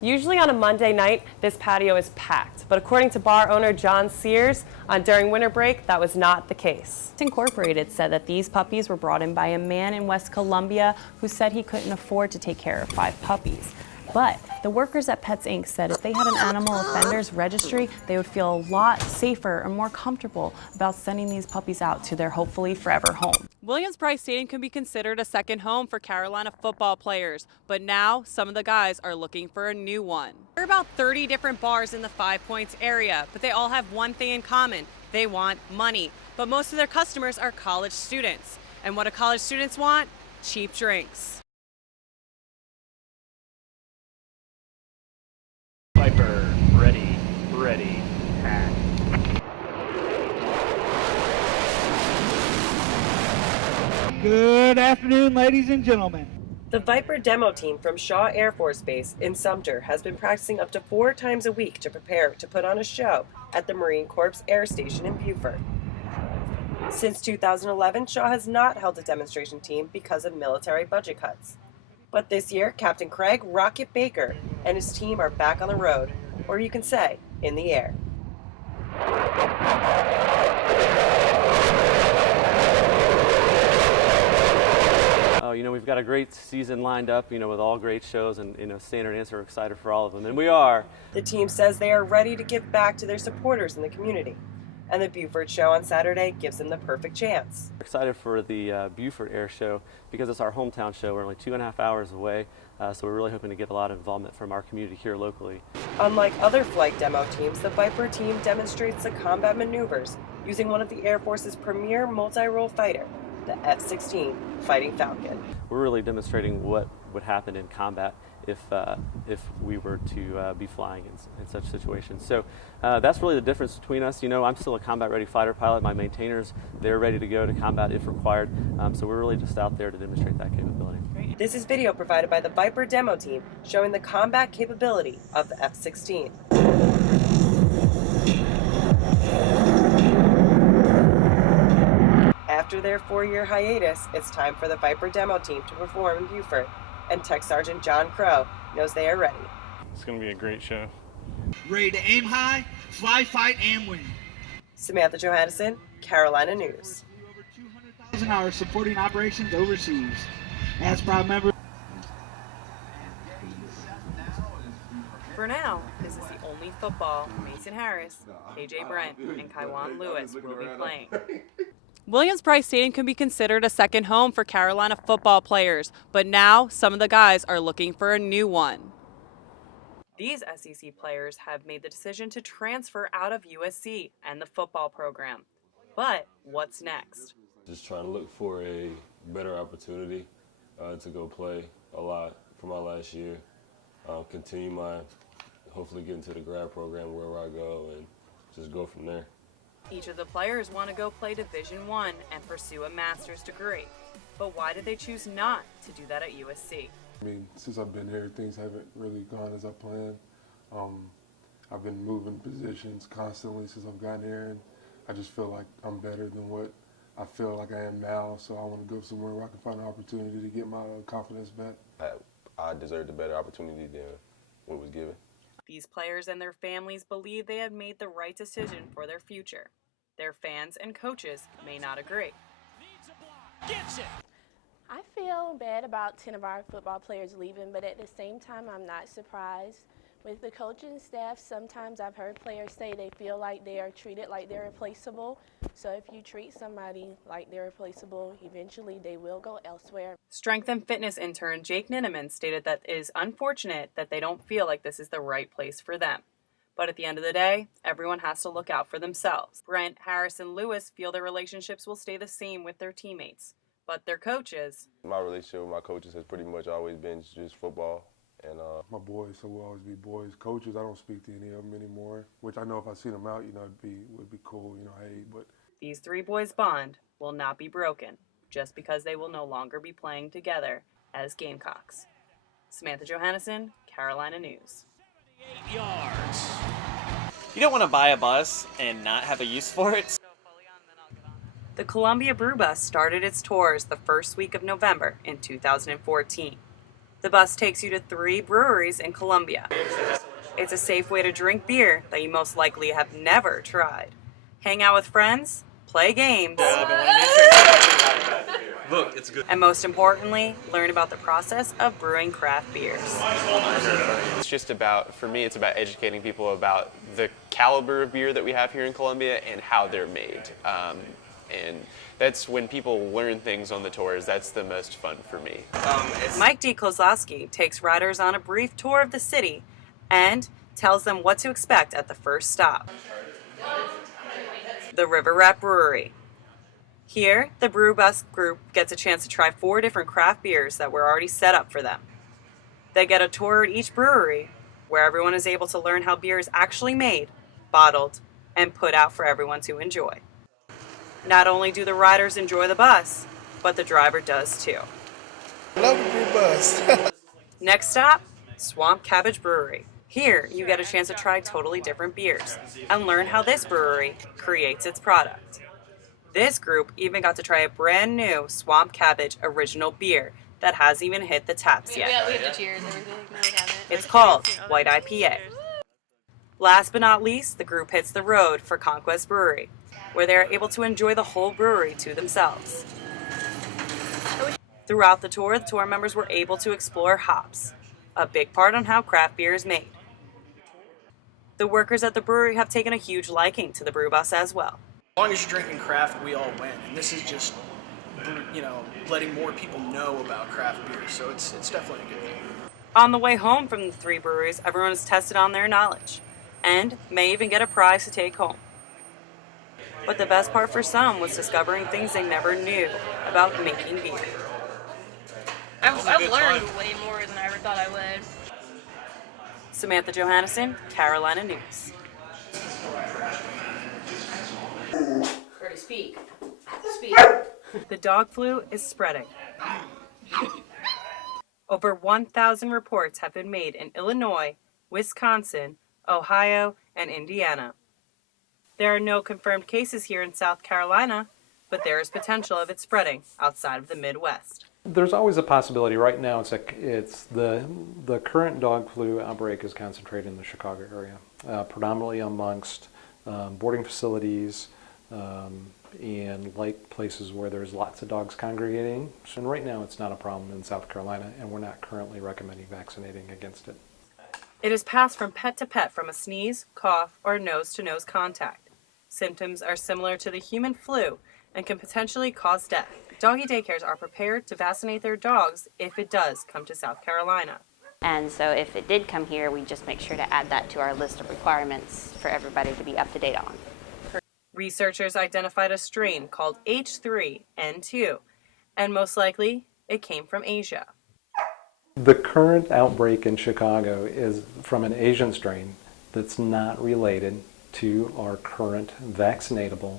Usually on a Monday night, this patio is packed, but according to bar owner John Sears, during winter break, that was not the case. Incorporated said that these puppies were brought in by a man in West Columbia who said he couldn't afford to take care of 5 puppies. But the workers at Pets Inc. said if they had an animal offenders registry, they would feel a lot safer and more comfortable about sending these puppies out to their hopefully forever home. Williams-Brice Stadium can be considered a second home for Carolina football players, but now some of the guys are looking for a new one. There are about 30 different bars in the 5 Points area, but they all have one thing in common. They want money. But most of their customers are college students. And what do college students want? Cheap drinks. Viper, ready, hack. Good afternoon, ladies and gentlemen. The Viper demo team from Shaw Air Force Base in Sumter has been practicing up to 4 times a week to prepare to put on a show at the Marine Corps Air Station in Buford. Since 2011, Shaw has not held a demonstration team because of military budget cuts. But this year, Captain Craig Rocket Baker and his team are back on the road, or you can say, in the air. We've got a great season lined up, with all great shows, and, Standard Answer, we're excited for all of them, and we are. The team says they are ready to give back to their supporters in the community, and the Buford show on Saturday gives them the perfect chance. We're excited for the Buford Air Show because it's our hometown show. We're only 2.5 hours away, so we're really hoping to get a lot of involvement from our community here locally. Unlike other flight demo teams, the Viper team demonstrates the combat maneuvers using one of the Air Force's premier multi-role fighter, the F-16 Fighting Falcon. We're really demonstrating what would happen in combat if we were to be flying in such situations. So that's really the difference between us. I'm still a combat-ready fighter pilot. My maintainers, they're ready to go to combat if required. So we're really just out there to demonstrate that capability. This is video provided by the Viper demo team showing the combat capability of the F-16. After their 4-year hiatus, it's time for the Viper demo team to perform in Buford, and Tech Sergeant John Crow knows they are ready. It's going to be a great show. Ready to aim high, fly, fight, and win. Samantha Johannesson, Carolina News. Over 200,000 hours supporting operations overseas. As proud member. For now, this is the only football Mason Harris, KJ Brent, and Kaiwan Lewis will be playing. Williams-Brice Stadium can be considered a second home for Carolina football players, but now some of the guys are looking for a new one. These SEC players have made the decision to transfer out of USC and the football program. But what's next? Just trying to look for a better opportunity to go play a lot for my last year. Continue hopefully get into the grad program wherever I go and just go from there. Each of the players want to go play Division I and pursue a master's degree. But why did they choose not to do that at USC? Since I've been here, things haven't really gone as I planned. I've been moving positions constantly since I've gotten here, and I just feel like I'm better than what I feel like I am now, so I want to go somewhere where I can find an opportunity to get my confidence back. I deserved a better opportunity than what was given. These players and their families believe they have made the right decision for their future. Their fans and coaches may not agree. I feel bad about 10 of our football players leaving, but at the same time, I'm not surprised. With the coaching staff, sometimes I've heard players say they feel like they are treated like they're replaceable. So if you treat somebody like they're replaceable, eventually they will go elsewhere. Strength and fitness intern Jake Ninneman stated that it is unfortunate that they don't feel like this is the right place for them. But at the end of the day, everyone has to look out for themselves. Brent, Harris, and Lewis feel their relationships will stay the same with their teammates. But their coaches... My relationship with my coaches has pretty much always been just football. And my boys, so we'll always be boys. Coaches, I don't speak to any of them anymore, which I know if I see them out, it would be cool, hey, but... These 3 boys' bond will not be broken just because they will no longer be playing together as Gamecocks. Samantha Johannesson, Carolina News. 8 yards. You don't want to buy a bus and not have a use for it. The Columbia Brew Bus started its tours the first week of November in 2014. The bus takes you to 3 breweries in Columbia. It's a safe way to drink beer that you most likely have never tried. Hang out with friends, play games, and most importantly, learn about the process of brewing craft beers. It's just about, for me, it's about educating people about the caliber of beer that we have here in Columbia and how they're made. And that's when people learn things on the tours, that's the most fun for me. Mike D. Kozlowski takes riders on a brief tour of the city and tells them what to expect at the first stop. The River Rat Brewery. Here, the Brew Bus group gets a chance to try 4 different craft beers that were already set up for them. They get a tour at each brewery, where everyone is able to learn how beer is actually made, bottled, and put out for everyone to enjoy. Not only do the riders enjoy the bus, but the driver does too. Love the Brew Bus. Next stop, Swamp Cabbage Brewery. Here, you get a chance to try totally different beers and learn how this brewery creates its product. This group even got to try a brand new Swamp Cabbage original beer that hasn't even hit the taps yet. We have to cheers and everything. No, we haven't. It's called White IPA. Last but not least, the group hits the road for Conquest Brewery, where they are able to enjoy the whole brewery to themselves. Throughout the tour members were able to explore hops, a big part on how craft beer is made. The workers at the brewery have taken a huge liking to the Brew Bus as well. As long as you're drinking craft, we all win. And this is just, letting more people know about craft beer. So it's definitely a good thing. On the way home from the 3 breweries, everyone is tested on their knowledge and may even get a prize to take home. But the best part for some was discovering things they never knew about making beer. I've learned way more than I ever thought I would. Samantha Johannesson, Carolina News. Or to speak. The dog flu is spreading. Over 1,000 reports have been made in Illinois, Wisconsin, Ohio, and Indiana. There are no confirmed cases here in South Carolina, but there is potential of it spreading outside of the Midwest. There's always a possibility. Right now, it's the current dog flu outbreak is concentrated in the Chicago area, predominantly amongst boarding facilities and like places where there's lots of dogs congregating. And right now, it's not a problem in South Carolina, and we're not currently recommending vaccinating against it. It is passed from pet to pet from a sneeze, cough, or nose-to-nose contact. Symptoms are similar to the human flu and can potentially cause death. Doggy daycares are prepared to vaccinate their dogs if it does come to South Carolina. And so if it did come here, we just make sure to add that to our list of requirements for everybody to be up to date on. Researchers identified a strain called H3N2, and most likely it came from Asia. The current outbreak in Chicago is from an Asian strain that's not related to our current vaccinatable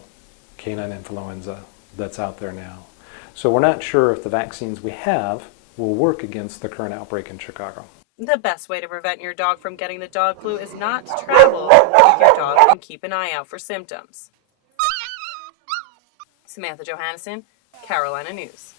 canine influenza that's out there now. So we're not sure if the vaccines we have will work against the current outbreak in Chicago. The best way to prevent your dog from getting the dog flu is not to travel with your dog and keep an eye out for symptoms. Samantha Johannesson, Carolina News.